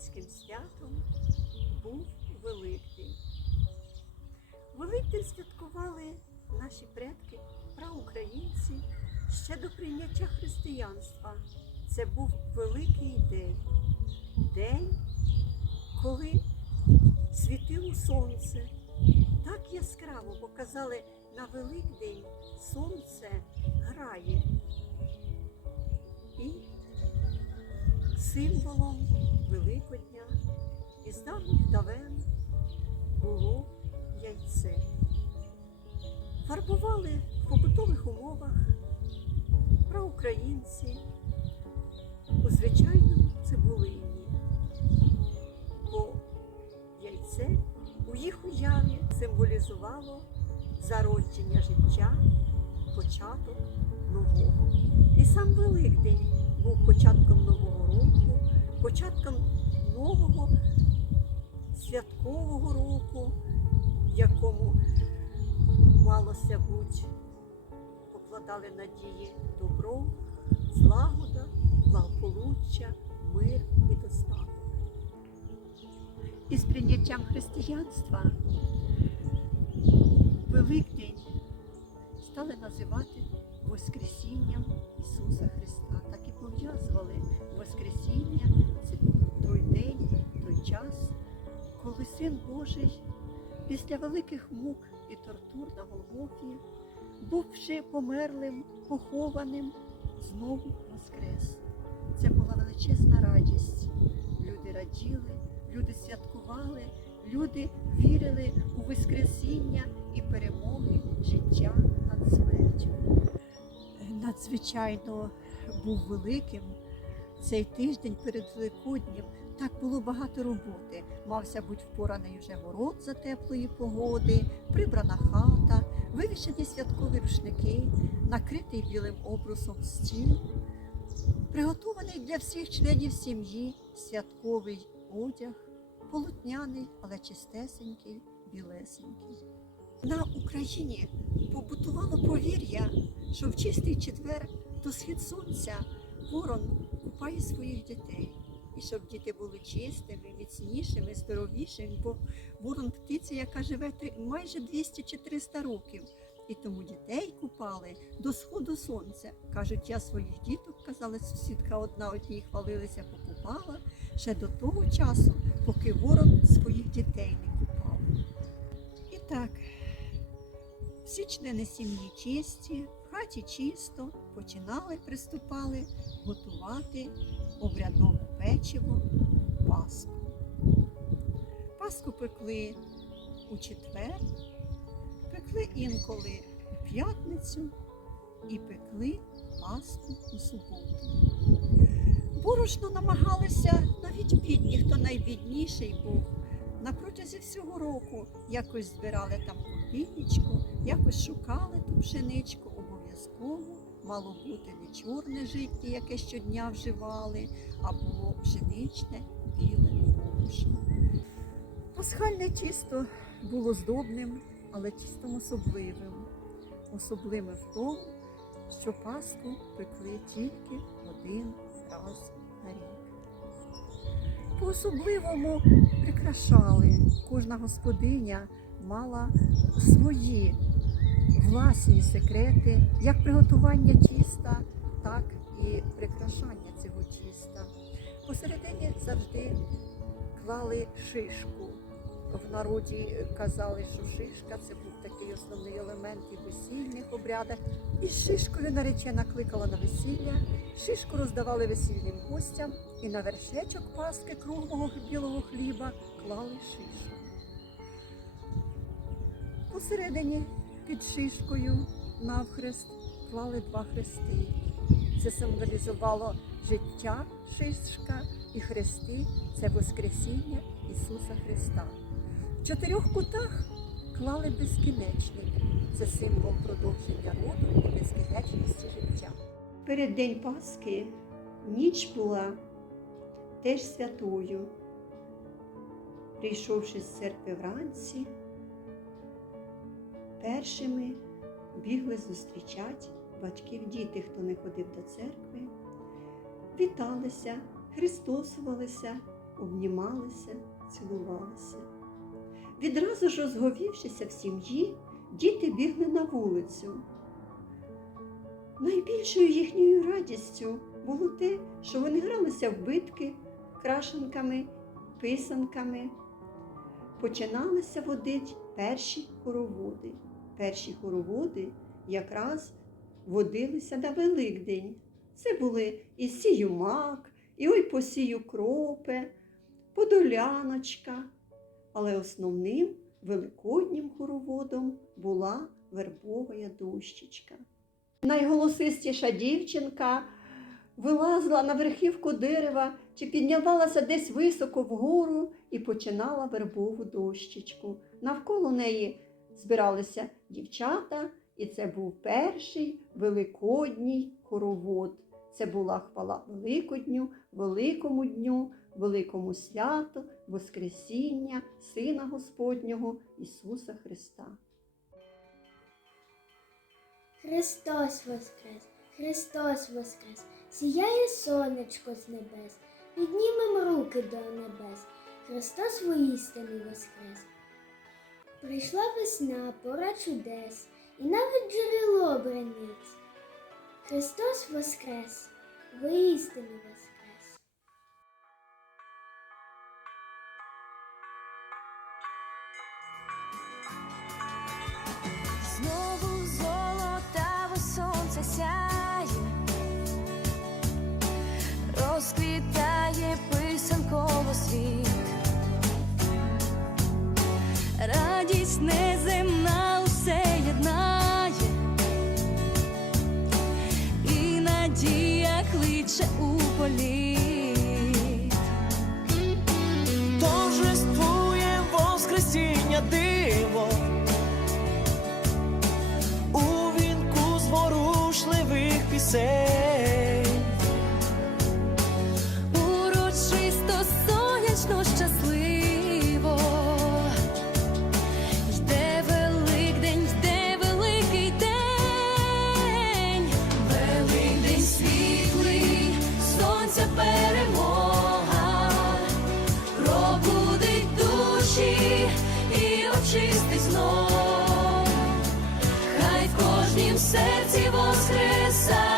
християнським святом був Великдень. Великдень святкували наші предки, праукраїнці, ще до прийняття християнства. Це був великий день. День, коли світило сонце. Так яскраво показали на Великдень сонце грає. І символом Великодня. Із давніх давен було яйце. Фарбували в побутових умовах праукраїнці у звичайному цибулині, бо яйце у їх уяві символізувало зародження життя, початок нового. І сам Великдень був початком нового року, початком нового святкового року, в якому малося бути, покладали надії добро, злагода, благополуччя, мир і достаток. І з прийняттям християнства Великдень стали називати Воскресінням Ісуса Христа. Так і пов'язували Воскресіння це той день, той час, коли Син Божий після великих мук і тортур на Голгофі, бувши померлим, похованим, знову воскрес. Це була величезна радість. Люди раділи, люди святкували, люди вірили у Воскресіння і перемоги життя над смертю. Надзвичайно був великим цей тиждень перед Великоднем. Так було багато роботи. Мався бути впораний вже город за теплої погоди, прибрана хата, вивішені святкові рушники, накритий білим обрусом стіл, приготований для всіх членів сім'ї святковий одяг, полотняний, але чистесенький, білесенький. На Україні побутувало повір'я, що в чистий четвер до схід сонця ворон купає своїх дітей. І щоб діти були чистими, міцнішими, здоровішими, бо ворон птиця, яка живе майже 200 чи 300 років. І тому дітей купали до сходу сонця. Кажуть, я своїх діток, казала сусідка одна одній хвалилися, покупала ще до того часу, поки ворон своїх дітей не купав. І так, всі члени сім'ї чисті, в хаті чисто, починали, приступали готувати обрядове печиво Пасху. Пасху пекли у четвер, пекли інколи в п'ятницю і пекли Пасху у суботу. Борошно намагалися навіть бідні, хто найбідніший був. На протязі всього року якось збирали там копійничку, якось шукали ту пшеничку обов'язково. Мало бути не чорне життя, яке щодня вживали, а було пшеничне біле борошно. Пасхальне тісто було здобним, але тістом особливим. Особливим в тому, що Пасху пекли тільки один раз на рік. По-особливому прикрашали. Кожна господиня мала свої власні секрети, як приготування тіста, так і прикрашання цього тіста. Посередині завжди клали шишку. В народі казали, що шишка це був такий основний елемент і весільних обрядах. І шишкою наречена кликала на весілля, шишку роздавали весільним гостям, і на вершечок паски круглого білого хліба клали шишку. Посередині під шишкою навхрест клали два хрести. Це символізувало життя шишка і хрести це Воскресіння Ісуса Христа. В чотирьох кутах клали безкінечник. Це символ продовження роду і безкінечності життя. Перед День Пасхи ніч була теж святою. Прийшовши з церкви вранці, першими бігли зустрічати батьків діти, хто не ходив до церкви, віталися, христосувалися, обнімалися, цілувалися. Відразу ж розговівшися в сім'ї, діти бігли на вулицю. Найбільшою їхньою радістю було те, що вони гралися в битки крашенками, писанками. Починалися водить перші хороводи. Перші хороводи якраз водилися на Великдень. Це були і сію мак, і ой посію кропе, подоляночка. Але основним великоднім хороводом була вербова дощечка. Найголосистіша дівчинка вилазила на верхівку дерева чи піднімалася десь високо вгору і починала вербову дощечку. Навколо неї збиралися дівчата, і це був перший великодній хоровод. Це була хвала Великодню, Великому дню, Великому святу, Воскресіння Сина Господнього Ісуса Христа. Христос Воскрес, Христос Воскрес, сіяє сонечко з небес, піднімем руки до небес, Христос воістину Воскрес. Прийшла весна, пора чудес, і навіть джерело бренить. Христос Воскрес, воістину Воскрес. Радість серці воскресає